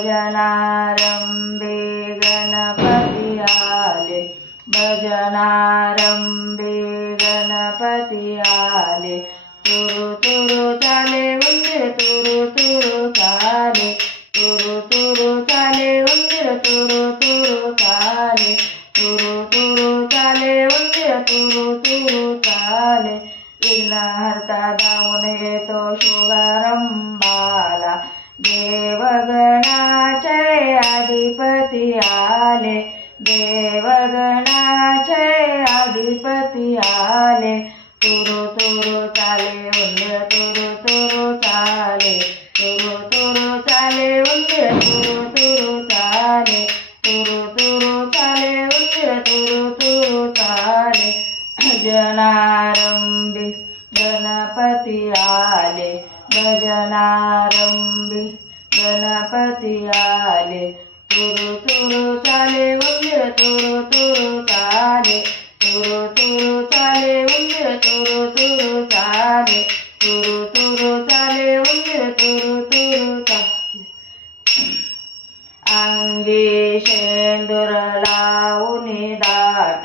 भजनारंभे गणपती आले, भजनारंभे गणपती आले। तुरु तुरु चाले उंदीर तुरु तुरु चाले, तुरु तुरु चाले उंदीर तुरु तुरु चाले, तुरु तुरु चाले उंदीर तुरु तुरु चाले। विघ्नहर्ता धावून येतो शुभारंभाला, देवगणाचे अधिपती आले, देवगणाचे अधिपती आले। तुरु तुरु चाले उंदीर तुरु तुरु चाले, तुरु तुरु चाले उंदीर तुरु तुरु चाले, तुरु तुरु चाले उंदीर तुरु तुरु चाले। भजनारंभी गणपती आले, भजनारंभी गणपती आले। तुरु तुरु चाले उंदीर तुरु तुरु चाले, तुरु तुरु चाले उंदीर तुरु तुरु चाले, तुरु तुरु चाले उंदीर तुरु तुरु चाले। अंगी शेंदूर लावूनी दाट,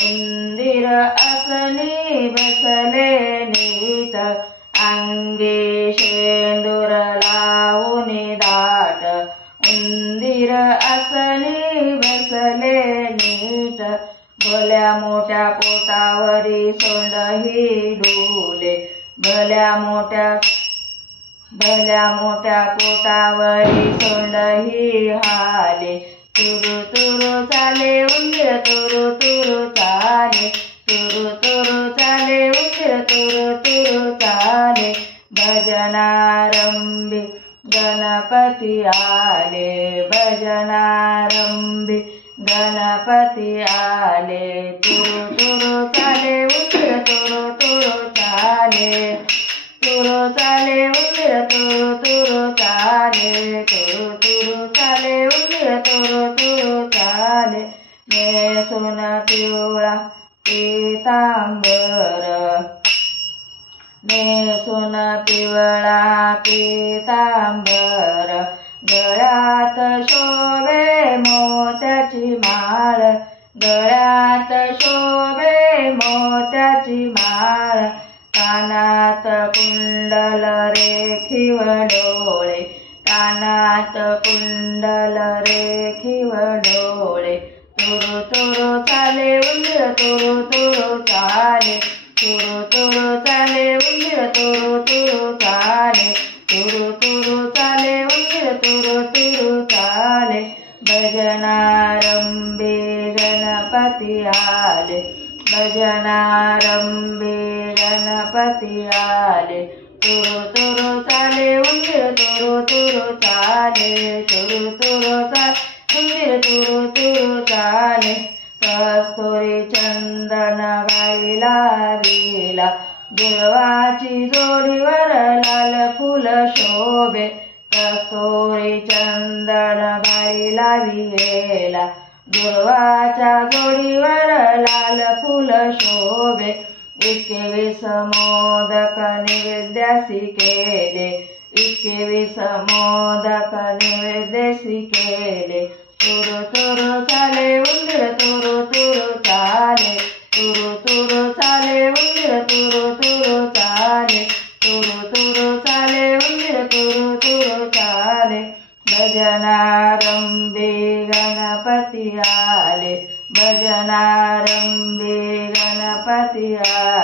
उंदीर असनी बसले नीट, अंगी शेंदूर लावूनी दाट, उंदीर असनी बसले नीट। भल्या मोठ्या पोटावरी सोंड ही डोले, भल्या मोठ्या पोटावरी सोंड ही हाले। तुरु तुरु चाले उंदीर तुरु तुरु चाले, तुरु तुरु चाले उंदीर तुरु तुरु चाले। भजनारंभी गणपती आले, भजनारंभी गणपती आले। तुरु तुरु चाले उंदीर तुरु तुरु चाले, तुरु चाले उंदीर तुरु तुरु चाले, तुरु तुरु चाले उंदीर तुरु तुरु चाले। नेसून पिवळा पीतांबर, नेसून पिवळा पीतांबर, गळ्यात शोभे मोत्याची माळ, गळ्यात शोभे मोत्याची माळ। कानात कुंडल रेखीव डोळे, कानात कुंडल रेखीव डोळे। तुरु तुरु चाले उंदीर तुरु तुरु चाले, तुरु तुरु चाले उंदीर तुरु तुरु चाले, तुरु तुरु चाले उंदीर तुरु तुरु चाले। भजनारंभी गणपती आले, भजनारंभी गणपती आले। तुरु तुरु चाले उंदीर तुरु तुरु चाले, तुरु तुरु चाले उंदीर तुरु तुरु चाले। कस्तुरी चंदन गाईला विला, दुर्वाची जोडीवर लाल फुल शोभे, कस्तुरी चंदन बाईला विला, दुर्वाच्या जोडीवर लाल फुल शोभे। 21 मोदक नैवेद्यासी केले, 21 मोदक नैवेद्यासी केले। तुरु तुरु चाले उंदीर तुरु तुरु चाले, तुरु तुरु चाले उंदीर तुरु तुरु चाले, तुरु तुरु चाले उंदीर तुरु तुरु चाले। भजनारंभी गणपती आले, भजनारंभी गणपती आले।